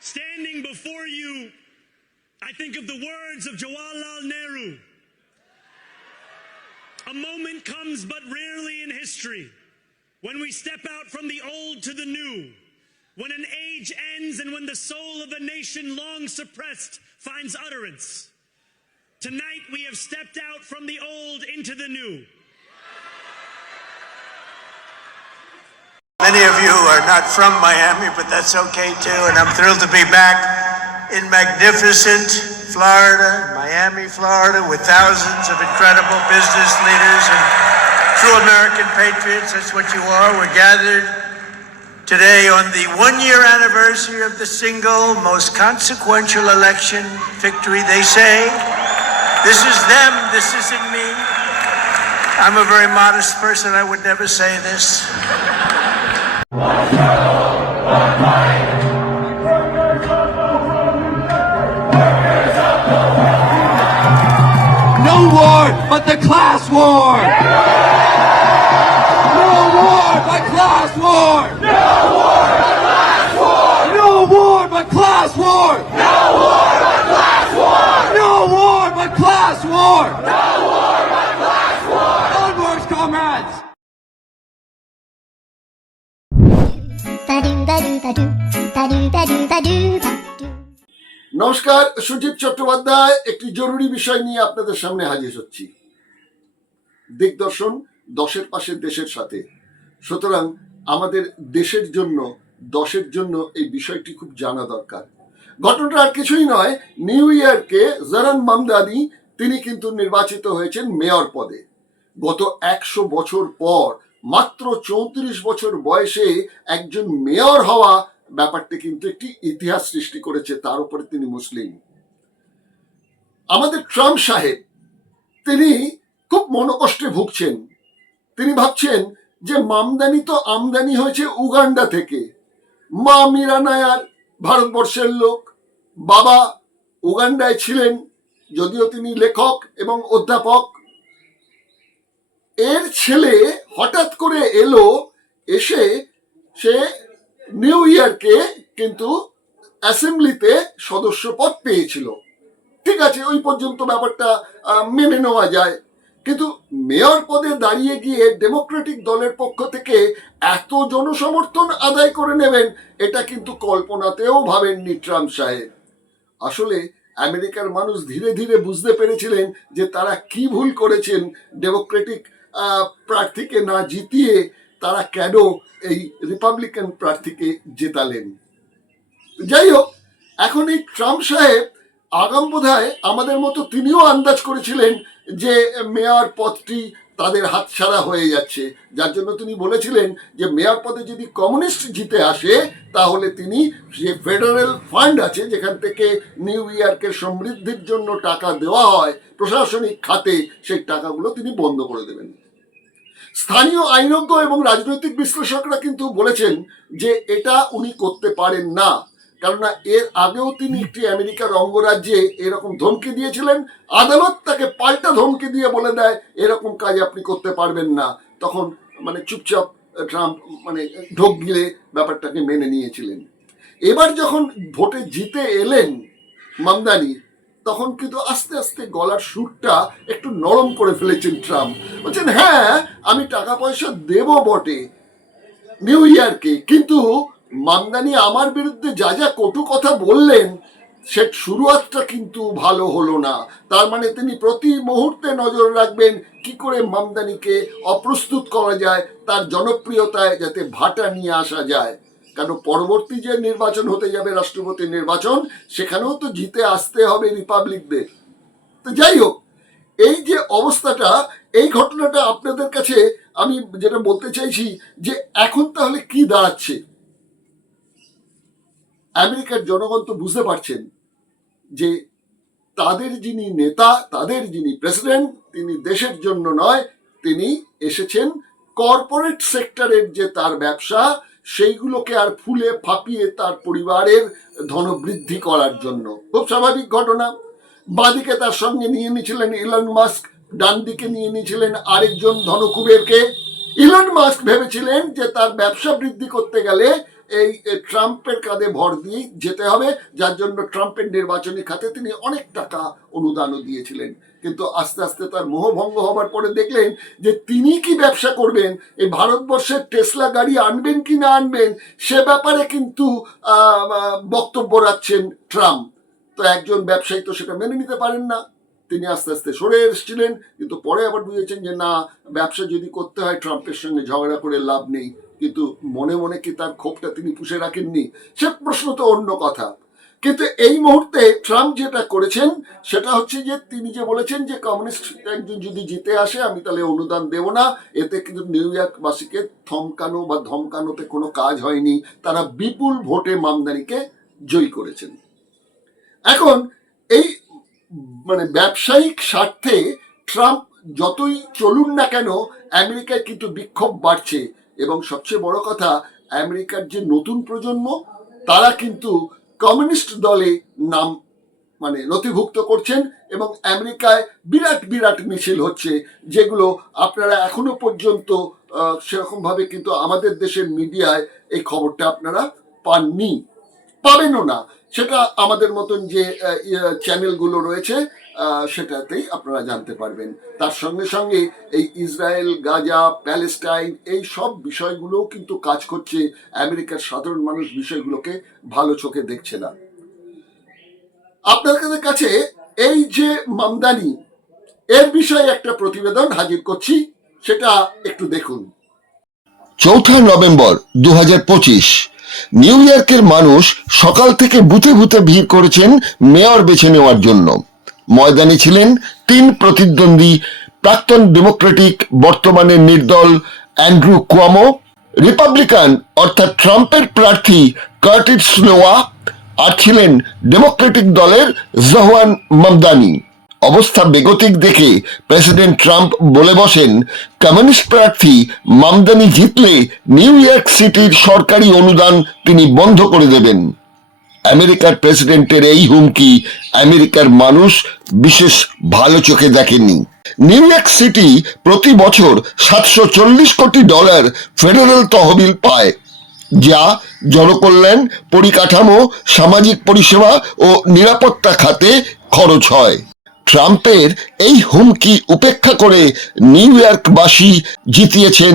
Standing before you, I think of the words of Jawaharlal Nehru. A moment comes but rarely in history when we step out from the old to the new, when an age ends and when the soul of a nation long suppressed finds utterance. Tonight we have stepped out from the old into the new. Many of you are not from Miami, but that's okay too. And I'm thrilled to be back in magnificent Florida, Miami, Florida, with thousands of incredible business leaders and true American patriots. That's what you are. We're gathered today on the one year anniversary of the single most consequential election victory, they say. This is them, this isn't me. I'm a very modest person. I would never say this. No war but the class war! নমস্কার, সুজিত চট্টোপাধ্যায়, একটি জরুরি বিষয় নিয়ে আপনাদের সামনে হাজির হচ্ছি। দিগদর্শন দশের পাশে দেশের সাথে। সুতরাং আমাদের দেশের জন্য, দশের জন্য এই বিষয়টি খুব জানা দরকার। ঘটনাটা আর কিছুই নয়, নিউ ইয়র্কে জরান মামদানি, তিনি কিন্তু নির্বাচিত হয়েছেন মেয়র পদে। গত একশো বছর পর মাত্র চৌত্রিশ বছর বয়সে একজন মেয়র হওয়া ব্যাপারটি কিন্তু একটি ইতিহাস সৃষ্টি করেছে, তার উপরে তিনি মুসলিম। আমাদের ট্রাম্প সাহেব, তিনি খুব মনোকষ্টে ভুগছেন। তিনি ভাবছেন যে মামদানি তো আমদানি হয়েছে উগান্ডা থেকে। মা মীরা নায়ার ভারতবর্ষের লোক, বাবা উগান্ডায় ছিলেন, যদিও তিনি লেখক এবং অধ্যাপক। এর ছেলে হঠাৎ করে এলো, এসে সে নিউ ইয়র্কে কিন্তু অ্যাসেম্বলিতে সদস্য পদ পেয়েছিল। ঠিক আছে, ওই পর্যন্ত ব্যাপারটা মেনে নেওয়া যায়। কিন্তু মেয়র পদে দাঁড়িয়ে গিয়ে ডেমোক্রেটিক দলের পক্ষ থেকে এত জনসমর্থন আদায় করে নেবেন, এটা কিন্তু কল্পনাতেও ভাবেননি ট্রাম্প সাহেব। আসলে আমেরিকার মানুষ ধীরে ধীরে বুঝতে পেরেছিলেন যে তারা কি ভুল করেছেন ডেমোক্রেটিক প্রার্থীকে না জিতিয়ে তারা কেন এই রিপাবলিকান প্রার্থীকে জেতালেন? যাই হোক, এখন এই ট্রাম্প সাহেব আগাম বোধহয় আমাদের মতো তিনিও আন্দাজ করেছিলেন যে মেয়র পদটি তাদের হাতছাড়া হয়ে যাচ্ছে। যার জন্য তিনি বলেছিলেন যে, মেয়র পদে যদি কমিউনিস্ট জিতে আসে, তাহলে তিনি যে ফেডারেল ফান্ড আছে, যেখান থেকে নিউ ইয়র্কের সমৃদ্ধির জন্য টাকা দেওয়া হয়, প্রশাসনিক খাতে, সেই টাকাগুলো তিনি বন্ধ করে দেবেন। স্থানীয় আইনজ্ঞ এবং রাজনৈতিক বিশ্লেষকরা কিন্তু বলেছেন যে, এটা উনি করতে পারেন না। কেননা এর আগেও তিনি একটি আমেরিকার অঙ্গরাজ্যে এরকম ধমকি দিয়েছিলেন, আদালত তাকে পাল্টা ধমকি দিয়ে বলে দেয়, এরকম কাজ আপনি করতে পারবেন না। তখন মানে চুপচাপ ট্রাম্প মানে ঢোক গিলে ব্যাপারটাকে মেনে নিয়েছিলেন। এবার যখন ভোটে জিতে এলেন মামদানি, তখন কিন্তু আস্তে আস্তে গলার সুরটা একটু নরম করে ফেলেছেন ট্রাম্প। বলছেন হ্যাঁ আমি টাকা পয়সা দেব বটে নিউ ইয়ারকে, কিন্তু মামদানি আমার বিরুদ্ধে যা যা কটু কথা বললেন, সে শুরুয়াতটা কিন্তু ভালো হলো না। তার মানে তিনি প্রতি মুহূর্তে নজর রাখবেন কি করে মামদানিকে অপ্রস্তুত করা যায়, তার জনপ্রিয়তায় যাতে ভাটা নিয়ে আসা যায়। কেন পরবর্তী যে নির্বাচন হতে যাবে রাষ্ট্রপতি নির্বাচন, সেখানেও তো জিতে আসতে হবে রিপাবলিকদের। তো যাই হোক, এই যে অবস্থাটা, এই ঘটনাটা আপনাদের কাছে আমি যেটা বলতে চাইছি যে এখন তাহলে কি দাঁড়াচ্ছে? আমেরিকার জনগণ তো বুঝতে পারছেন যে তাদের যিনি নেতা, তাদের যিনি প্রেসিডেন্ট, তিনি দেশের জন্য নয়, তিনি এসেছেন কর্পোরেট সেক্টরের যে তার ব্যবসা, সেইগুলোকে আর ফুলে ফাঁপিয়ে তার পরিবারের ধনবৃদ্ধি করার জন্য। খুব স্বাভাবিক ঘটনা। বাঁদিকে তার সঙ্গে নিয়ে নিয়েছিলেন ইলন মাস্ক, ডান দিকে নিয়ে নিয়েছিলেন আরেকজন ধনকুবেরকে। ইলন মাস্ক ভেবেছিলেন যে তার ব্যবসা বৃদ্ধি করতে গেলে এই ট্রাম্পের কাঁধে ভর দিয়ে যেতে হবে, যার জন্য ট্রাম্পের নির্বাচনী খাতে তিনি অনেক টাকা অনুদানও দিয়েছিলেন। কিন্তু আস্তে আস্তে তার মোহভঙ্গ হবার পরে দেখলেন যে তিনি কি ব্যবসা করবেন এই ভারতবর্ষের টেসলা গাড়ি আনবেন কি না আনবেন, সে ব্যাপারে কিন্তু বক্তব্য রাখছেন ট্রাম্প। তো একজন ব্যবসায়ী তো সেটা মেনে নিতে পারেন না। তিনি আস্তে আস্তে সরে এসেছিলেন, কিন্তু পরে আবার বুঝেছেন যে না, ব্যবসা যদি করতে হয়, ট্রাম্পের সঙ্গে ঝগড়া করে লাভ নেই। কিন্তু মনে মনে কি তার ক্ষোভটা তিনি পুষে রাখেননি? সে প্রশ্ন তো অন্য কথা। কিন্তু এই মুহূর্তে ট্রাম্প যেটা করেছেন, সেটা হচ্ছে যে তিনি যে বলেছেন যে কমিউনিস্ট একজন যদি জিতে আসে, আমি তাহলে অনুদান দেব না। এতে কিন্তু নিউ ইয়র্কবাসীকে থমকানো বা ধমকানোতে কোনো কাজ হয়নি। তারা বিপুল ভোটে মামদানিকে জয়ী করেছেন। এখন এই মানে ব্যবসায়িক স্বার্থে ট্রাম্প যতই চলুন না কেন, আমেরিকায় কিন্তু বিক্ষোভ বাড়ছে। এবং সবচেয়ে বড় কথা, আমেরিকার যে নতুন প্রজন্ম, তারা কিন্তু কমিউনিস্ট দলে নাম মানে নথিভুক্ত করছেন এবং আমেরিকায় বিরাট বিরাট মিছিল হচ্ছে, যেগুলো আপনারা এখনও পর্যন্ত সেরকমভাবে কিন্তু আমাদের দেশের মিডিয়ায় এই খবরটা আপনারা পাননি। পাবেনও না। সেটা আমাদের মতন যে চ্যানেলগুলো রয়েছে সেটাতেই আপনারা জানতে পারবেন। তার সঙ্গে সঙ্গে এই ইসরায়েল, গাজা, প্যালেস্টাইন এই সব বিষয়গুলোও কিন্তু কাজ করছে। আমেরিকার সাধারণ মানুষ বিষয়গুলোকে ভালো চোখে দেখছে না। আপনাদের কাছে এই যে মামদানি, এর বিষয়ে একটা প্রতিবেদন হাজির করছি, সেটা একটু দেখুন। চৌঠা নভেম্বর দু হাজার পঁচিশ, নিউ ইয়র্কের মানুষ সকাল থেকে বুথে বুথে ভিড় করেছেন মেয়র বেছে নেওয়ার জন্য। ময়দানে ছিলেন তিন প্রতিদ্বন্দ্বী প্রাক্তন ডেমোক্রেটিক বর্তমানে নির্দল অ্যান্ড্রু কুয়ামো রিপাবলিকান অর্থাৎ ট্রাম্পের প্রার্থী কার্টিস স্লোয়া আর ছিলেন ডেমোক্রেটিক দলের জহওয়ান মামদানি অবস্থা বেগতিক দেখে প্রেসিডেন্ট ট্রাম্প বলে বসেন, কমিউনিস্ট প্রার্থী মামদানি জিতলে নিউ ইয়র্ক সিটির সরকারি অনুদান তিনি বন্ধ করে দেবেন। আমেরিকার প্রেসিডেন্টের এই হুমকি আমেরিকার মানুষ বিশেষ ভালো চোখে দেখেনি নিউ ইয়র্ক সিটি প্রতি বছর সাতশো চল্লিশ কোটি ডলার ফেডারেল তহবিল পায়, যা জনকল্যাণ, পরিকাঠামো, সামাজিক পরিষেবা ও নিরাপত্তা খাতে খরচ হয়। ট্রাম্পের এই হুমকি উপেক্ষা করে নিউ ইয়র্কবাসী জিতিয়েছেন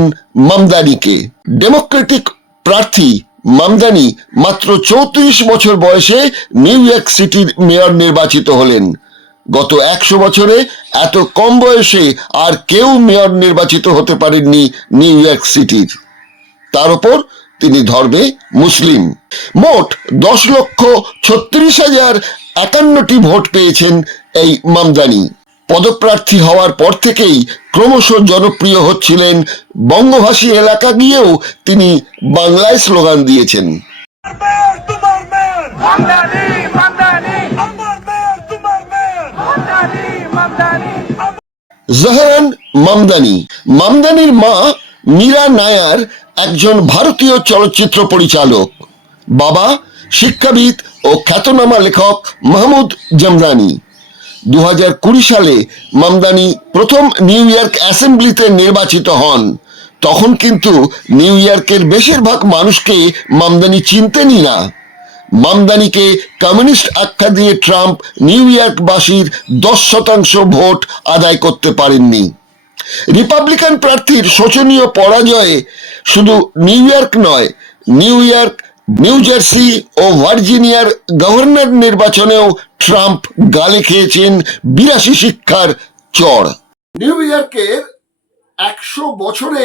মামদানিকে। ডেমোক্রেটিক প্রার্থী মামদানি মাত্র চৌত্রিশ বছর বয়সে নিউ ইয়র্ক সিটির মেয়র নির্বাচিত হলেন। গত একশো বছরে এত কম বয়সে আর কেউ মেয়র নির্বাচিত হতে পারেননি নিউ ইয়র্ক সিটির। তার উপর তিনি ধর্মে মুসলিম। মোট দশ লক্ষ ছত্রিশ হাজার একান্নটি ভোট পেয়েছেন এই মামদানি। পদপ্রার্থী হওয়ার পর থেকেই ক্রমশ জনপ্রিয় হচ্ছিলেন বঙ্গভাষী এলাকা গিয়েও তিনি বাংলায় স্লোগান দিয়েছেন। জাহারান মামদানি। মামদানির মা মীরা নায়ার একজন ভারতীয় চলচ্চিত্র পরিচালক। বাবা শিক্ষাবিদ ও খ্যাতনামা লেখক মাহমুদ জামদানি দু হাজার কুড়ি সালে মামদানি প্রথম নিউ ইয়র্ক অ্যাসেম্বলিতে নির্বাচিত হন। তখন কিন্তু নিউ ইয়র্কের বেশিরভাগ মানুষকে মামদানি চিনতেনই না। মামদানিকে কমিউনিস্ট আখ্যা দিয়ে ট্রাম্প নিউ ইয়র্কবাসীর দশ শতাংশ ভোট আদায় করতে পারেননি। রিপাবলিকান প্রার্থীর শোচনীয় পরাজয়ে শুধু নিউ ইয়র্ক নয়, নিউ ইয়র্ক নিউ জার্সি ও ভার্জিনিয়ার গভর্নর নির্বাচনেও ট্রাম্প গালে খেয়েছেন বিরাশি শিক্ষার চড় নিউ ইয়র্কের একশো বছরে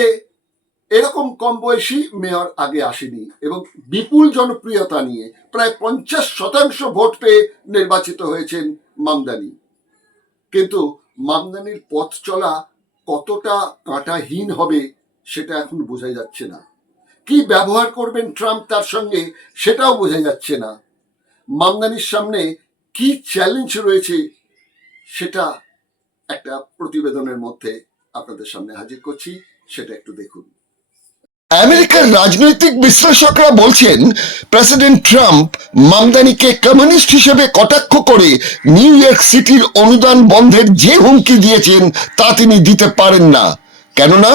এরকম কম বয়সী মেয়র আগে আসেনি এবং বিপুল জনপ্রিয়তা নিয়ে প্রায় পঞ্চাশ শতাংশ ভোট পেয়ে নির্বাচিত হয়েছেন মামদানি। কিন্তু মামদানির পথ চলা কতটা কাঁটাহীন হবে সেটা এখন বোঝা যাচ্ছে না। কি ব্যবহার করবেন ট্রাম্প তার সঙ্গে সেটাও বোঝা যাচ্ছে না। মামদানির সামনে কি চ্যালেঞ্জ রয়েছে সেটা একটা প্রতিবেদনের মধ্যে আপনাদের সামনে হাজির করছি, সেটা একটু দেখুন। আমেরিকার রাজনৈতিক বিশ্লেষকরা বলছেন, প্রেসিডেন্ট ট্রাম্প মামদানিকে কমিউনিস্ট হিসেবে কটাক্ষ করে নিউ ইয়র্ক সিটির অনুদান বন্ধের যে হুমকি দিয়েছেন, তা তিনি দিতে পারেন না। কেননা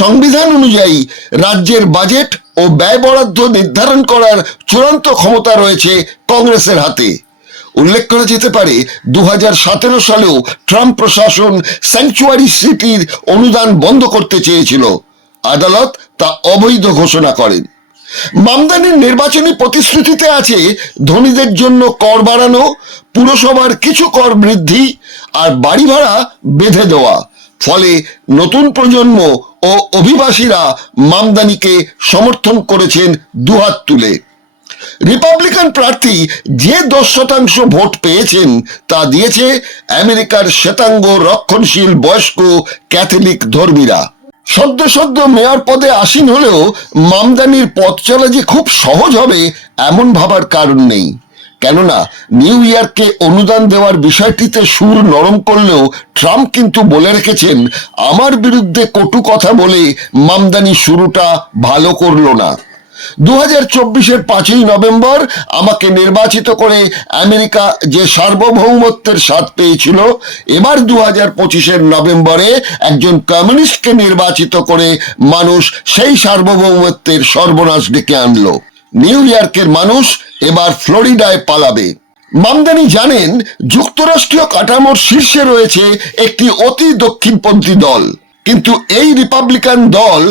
সংবিধান অনুযায়ী রাজ্যের বাজেট ও ব্যয় বরাদ্দ নির্ধারণ করার চূড়ান্ত ক্ষমতা রয়েছে কংগ্রেসের হাতে। উল্লেখ করা যেতে পারে দু হাজার সতেরো সালেও ট্রাম্প প্রশাসন স্যাংচুয়ারি সিটির অনুদান বন্ধ করতে চেয়েছিল। আদালত তা অবৈধ ঘোষণা করেন। মামদানির নির্বাচনী প্রতিশ্রুতিতে আছে ধনীদের জন্য কর বাড়ানো, পুরসভার কিছু কর বৃদ্ধি আর বাড়ি ভাড়া বেঁধে দেওয়া। ফলে নতুন প্রজন্ম ও অভিবাসীরা মামদানিকে সমর্থন করেছেন দুহাত তুলে। রিপাবলিকান প্রার্থী যে দশ শতাংশ ভোট পেয়েছেন তা দিয়েছে আমেরিকার শ্বেতাঙ্গ রক্ষণশীল বয়স্ক ক্যাথলিক ধর্মীরা। সদ্য সদ্য মেয়র পদে আসীন হলেও মামদানির পথ চলা যে খুব সহজ হবে, এমন ভাবার কারণ নেই। কেননা নিউ ইয়র্ককে অনুদান দেওয়ার বিষয়টিতে সুর নরম করলেও ট্রাম্প কিন্তু বলে রেখেছেন, আমার বিরুদ্ধে কটু কথা বলে মামদানি শুরুটা ভালো করল না। দু হাজার চব্বিশের পাঁচই নভেম্বর আমাকে নির্বাচিত করে আমেরিকা যে সার্বভৌমত্বের স্বাদ পেয়েছিল, এবার দু হাজার পঁচিশের নভেম্বরে একজন কমিউনিস্টকে নির্বাচিত করে মানুষ সেই সার্বভৌমত্বের সর্বনাশ ডেকে আনলো। নিউ ইয়র্কের মানুষ এবার ফ্লোরিডায় পালাবে। মামদানি জানেন, যুক্তরাষ্ট্রীয় কাঠামোর শীর্ষে রয়েছে একটি অতি দক্ষিণপন্থী দল। কিন্তু এই রিপাবলিকান দল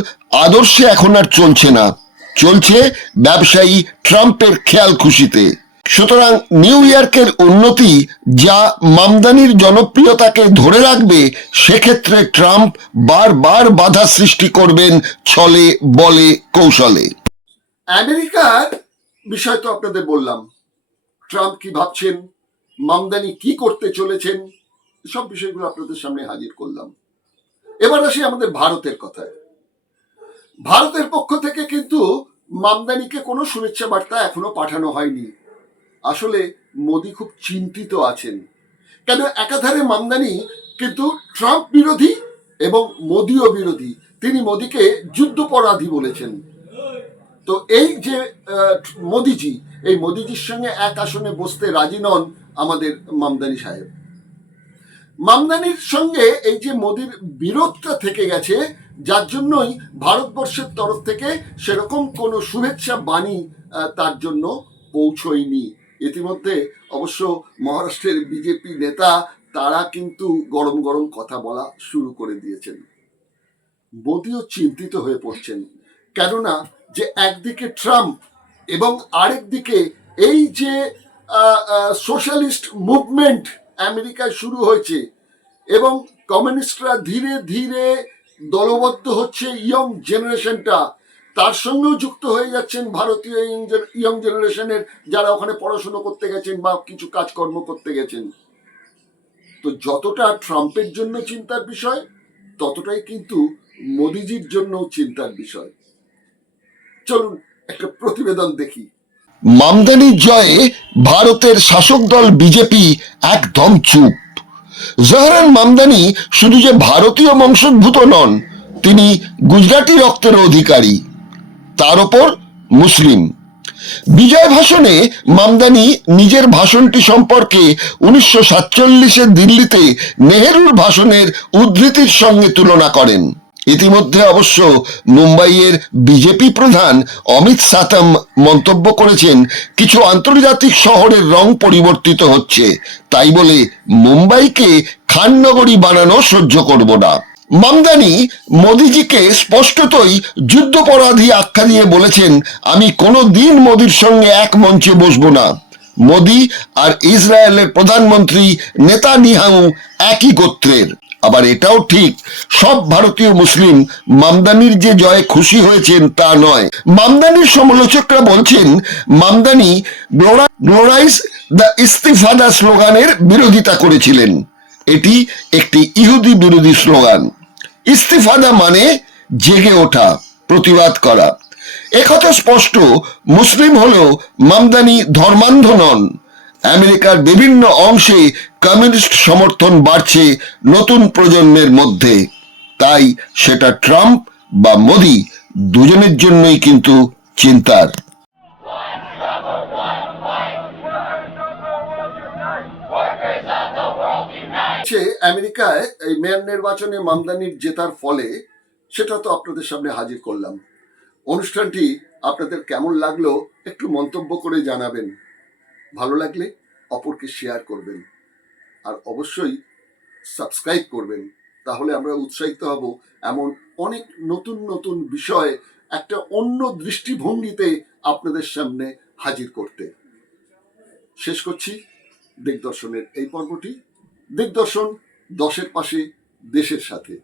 আদর্শে এখন আর চলছে না। চলছে ব্যবসায়ী ট্রাম্পের খেয়াল খুশিতে। সুতরাং নিউ ইয়র্কের উন্নতি যা মামদানির জনপ্রিয়তাকে ধরে রাখবে, সেক্ষেত্রে ট্রাম্প বারবার বাধা সৃষ্টি করবেন ছলে বলে কৌশলে। আমেরিকার বিষয় তো আপনাদের বললাম। ট্রাম্প কি ভাবছেন? মামদানি কি করতে চলেছেন? সব বিষয়গুলো আপনাদের সামনে হাজির করলাম। এবার আসি আমাদের ভারতের কথায়। ভারতের পক্ষ থেকে কিন্তু মামদানিকে কোনো শুভেচ্ছা বার্তা এখনও পাঠানো হয়নি। আসলে মোদি খুব চিন্তিত আছেন। কেন একাধারে মামদানি কিন্তু ট্রাম্প বিরোধী এবং মোদিও বিরোধী। তিনি মোদিকে যুদ্ধপরাধী বলেছেন। তো এই যে মোদিজি, এই মোদিজির সঙ্গে এক আসনে বসতে রাজি নন আমাদের মামদানি সাহেব। মামদানির সঙ্গে এই যে মোদির বিরোধটা থেকে গেছে, যার জন্যই ভারতবর্ষের তরফ থেকে সেরকম কোনো শুভেচ্ছা বাণী তার জন্য পৌঁছয়নি। ইতিমধ্যে অবশ্য মহারাষ্ট্রের বিজেপি নেতা, তারা কিন্তু গরম গরম কথা বলা শুরু করে দিয়েছেন। মোদিও চিন্তিত হয়ে পড়ছেন। কেননা যে একদিকে ট্রাম্প এবং আরেকদিকে এই যে সোশ্যালিস্ট মুভমেন্ট আমেরিকায় শুরু হয়েছে এবং কমিউনিস্টরা ধীরে ধীরে দলবদ্ধ হচ্ছে ইয়ং জেনারেশনটা, তার সঙ্গেও যুক্ত হয়ে যাচ্ছেন ভারতীয় ইয়ং জেনারেশনের যারা ওখানে পড়াশুনো করতে গেছেন বা কিছু কাজকর্ম করতে গেছেন। তো যতটা ট্রাম্পের জন্য চিন্তার বিষয়, ততটাই কিন্তু মোদিজির জন্য চিন্তার বিষয়। চলুন একটা প্রতিবেদন দেখি। মামদানির জয়ে ভারতের শাসক দল বিজেপি একদম চুপ। জহরান মামদানি শুধু যে ভারতীয় বংশোদ্ভূত নন, তিনি গুজরাটি রক্তের অধিকারী, তার ওপর মুসলিম। বিজয় ভাষণে মামদানি নিজের ভাষণটি সম্পর্কে উনিশশো সাতচল্লিশে দিল্লিতে নেহেরুর ভাষণের উদ্ধৃতির সঙ্গে তুলনা করেন। ইতিমধ্যে অবশ্য মুম্বাইয়ের বিজেপি প্রধান অমিত সাতম মন্তব্য করেছেন, কিছু আন্তর্জাতিক শহরের রং পরিবর্তিত হচ্ছে। তাই বলে মুম্বাইকে খাননগরী বানানো সহ্য করব না। মামদানি মোদিজিকে স্পষ্টতই যুদ্ধপরাধী আখ্যা দিয়ে বলেছেন, আমি কোনো দিন মোদির সঙ্গে এক মঞ্চে বসবো না। মোদি আর ইসরায়েলের প্রধানমন্ত্রী নেতানিয়াহু একই গোত্রের। আবার এটাও ঠিক, সব ভারতীয় মুসলিম মামদানির যে জয়ে খুশি হয়েছেন তা নয়। মামদানির সমালোচকরা বলছেন, মামদানি গ্লোরাইজ দ্য ইস্তিফাদা স্লোগানের বিরোধিতা করেছিলেন। এটি একটি ইহুদি বিরোধী স্লোগান। ইস্তিফাদা মানে জেগে ওঠা, প্রতিবাদ করা। একথা স্পষ্ট, মুসলিম হলেও মামদানি ধর্মান্ধ নন। আমেরিকার বিভিন্ন অংশে কমিউনিস্ট সমর্থন বাড়ছে নতুন প্রজন্মের মধ্যে। তাই সেটা ট্রাম্প বা মোদি দুজনের জন্যই কিন্তু চিন্তার। আমেরিকায় এই মেয়র নির্বাচনে মামদানির জেতার ফলে সেটা তো আপনাদের সামনে হাজির করলাম। অনুষ্ঠানটি আপনাদের কেমন লাগল একটু মন্তব্য করে জানাবেন। ভালো লাগলে অপরকে শেয়ার করবেন। আর অবশ্যই সাবস্ক্রাইব করবেন। তাহলে আমরা উৎসাহিত হব এমন অনেক নতুন নতুন বিষয় একটা অন্য দৃষ্টিভঙ্গিতে আপনাদের সামনে হাজির করতে। শেষ করছি দিগদর্শনের এই পর্বটি। দিগদর্শন দশের পাশে দেশের সাথে।